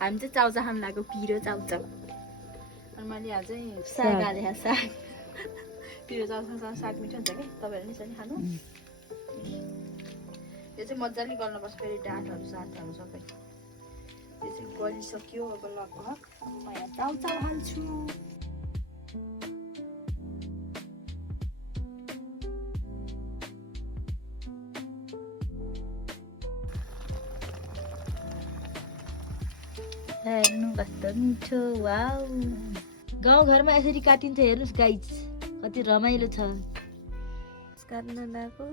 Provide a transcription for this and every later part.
हामी चाहिँ चाउचाउ खान लाग्यो पिरो चाउचाउ अनि मैले यहाँ चाहिँ साग हालेँ साग पिरो चाउचाउसँग साग मिठो हुन्छ कि तपाईँहरू नि छ नि खानु यो चाहिँ मजाले गर्नुपर्छ फेरि डाँठहरू साथहरू सबै यो चाहिँ गरिसक्यो अब लगभग म यहाँ चाउचाउ हाल्छु हेर्नु कस्तो मिठो वाउ गाउँघरमा यसरी काटिन्छ हेर्नुहोस् गाइज कति रमाइलो छ काट्न लगाएको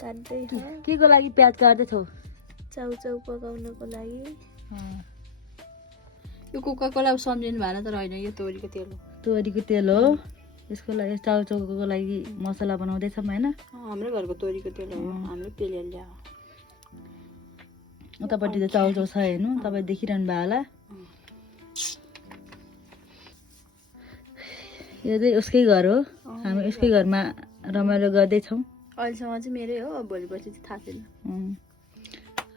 काट्दै के को लागि प्याज काट्दैछौ चाउचाउ पकाउनको लागि यो कोका कोला सम्झिनु भएन तर होइन यो तोरीको तेल हो यसको लागि चाउचाउको लागि मसला बनाउँदैछौँ होइन हाम्रै घरको तोरीको तेल हो हाम्रो तेल ल्या उतापट्टि त चाउचाउ छ हेर्नु तपाईँ देखिरहनु भयो होला यो चाहिँ उसकै घर हो हामी उसकै घरमा रमाइलो गर्दैछौँ अहिलेसम्म चाहिँ मेरै हो अब भोलिपछि चाहिँ थाहा छैन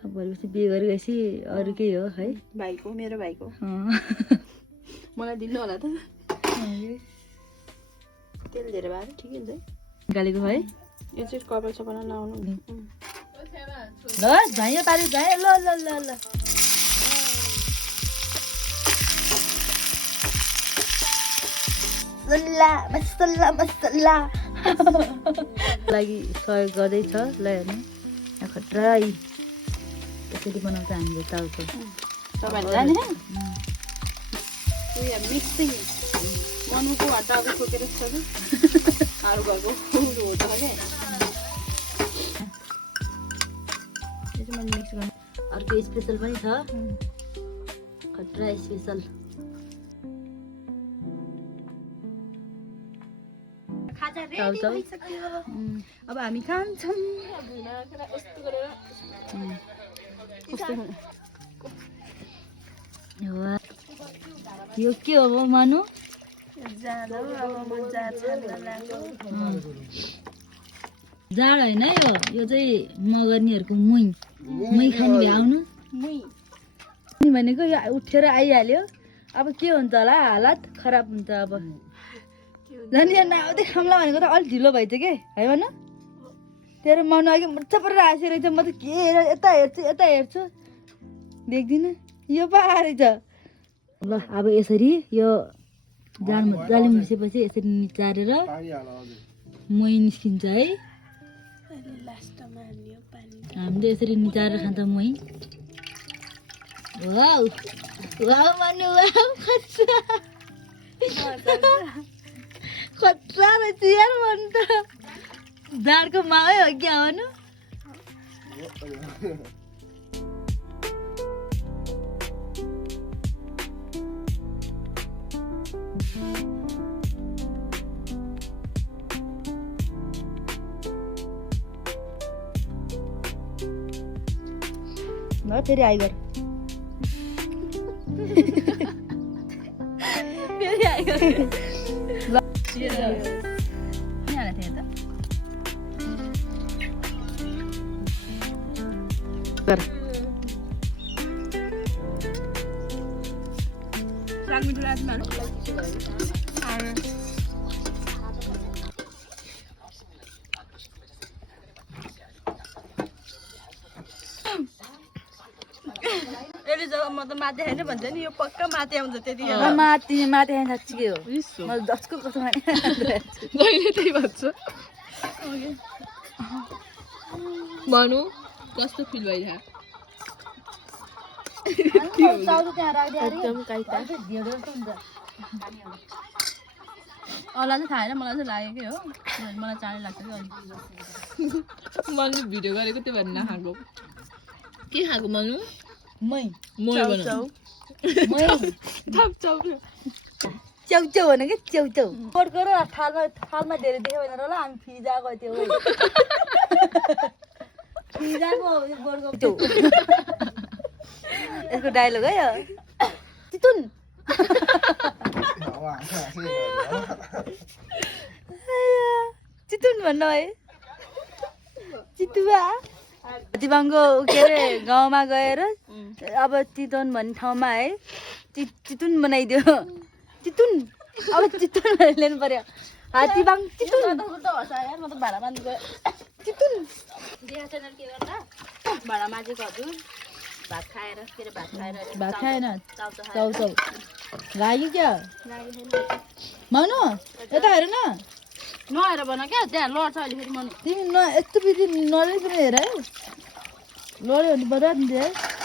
अब भोलिपछि बिहे गरेपछि अरूकै हो है भाइको मेरो भाइको मलाई दिनु होला त तेल धेरै भएर ठिकै हुन्छ है निकालेको है यो चाहिँ कपाल सपाल लाउनु ल झाइयो पारि झाइ ल ल ल ल लल्ला मसल्ला मसल्ला लागि सहयोग गर्दैछ ल हेर्नु खतरै यसरी बनाउँछ हामीले चाउचाउ तपाईँहरूले जाने मिक्सिङ मनुको हट्टाको ठोकेर छ कि अरू घरको हो त क्या मिक्स गर्नु अर्को स्पेसल पनि छ खतरा स्पेसल अब हामी खान्छौँ यो के हो मानु जाड होइन यो चाहिँ मगर्नीहरूको मुही खाने भए आउनु भनेको यो उठेर आइहाल्यो अब के हुन्छ होला हालत खराब हुन्छ अब झन् यहाँ नआउँदै खाम्ला भनेको त अलिक ढिलो भएछ के है भन तेरो मनु अघि मजा परेर आइसकेको रहेछ म त के यता हेर्छु देख्दिनँ यो पो आएछ ल अब यसरी यो जाड मजाले मुसेपछि यसरी निचारेर मोही निस्किन्छ है हामीले यसरी निचारेर खान्छ मोही वाउ वाउ मनु वाउ खतरा रहेछ यार मन त जाडको मावै हो क्या भनु ल फेरि आइगर फेरि आइगर ल यहाँ थिएँ त साग मिठो लाग्छ म त माथि खाने भन्छ नि यो पक्का माथि आउँछ त्यतिखेर माथि खाने साँच्चीकै हो म जसको कसो खाने जहिले त्यही भन्छु भनौँ कस्तो फिल भइरहेको अरूलाई चाहिँ थाहा होइन मलाई चाहिँ लागेकै हो मलाई चाँडै लाग्छ कि अलिक मैले भिडियो गरेको त्यो भने नखाएको के खाएको मनु च्याउच्याउ भने कि च्याउच्याउ पोटको र थालमा धेरै देख्यो भनेर होला हामी फिजाको त्यो फिजाको गोडको यसको डायलग है चितुन चितुन भन्नु है चितुवा हात्तीबाङको के अरे गाउँमा गएर अब चितवन भन्ने ठाउँमा है चितुन बनाइदियो चितुन अब चितुन लिनु पर्यो हात्तीबाङ चितुन चितुन भाडा माझेको हजुर भात खाएर के अरे भात खाएन चाउ लाग्यो क्या मनु यता हेर न नहेर भन क्या त्यहाँ लड्छ अहिले फेरि मनु तिमी यस्तो बिजी नलि पनि हेर है लड्यो भने बजाइदिन्थ्यो है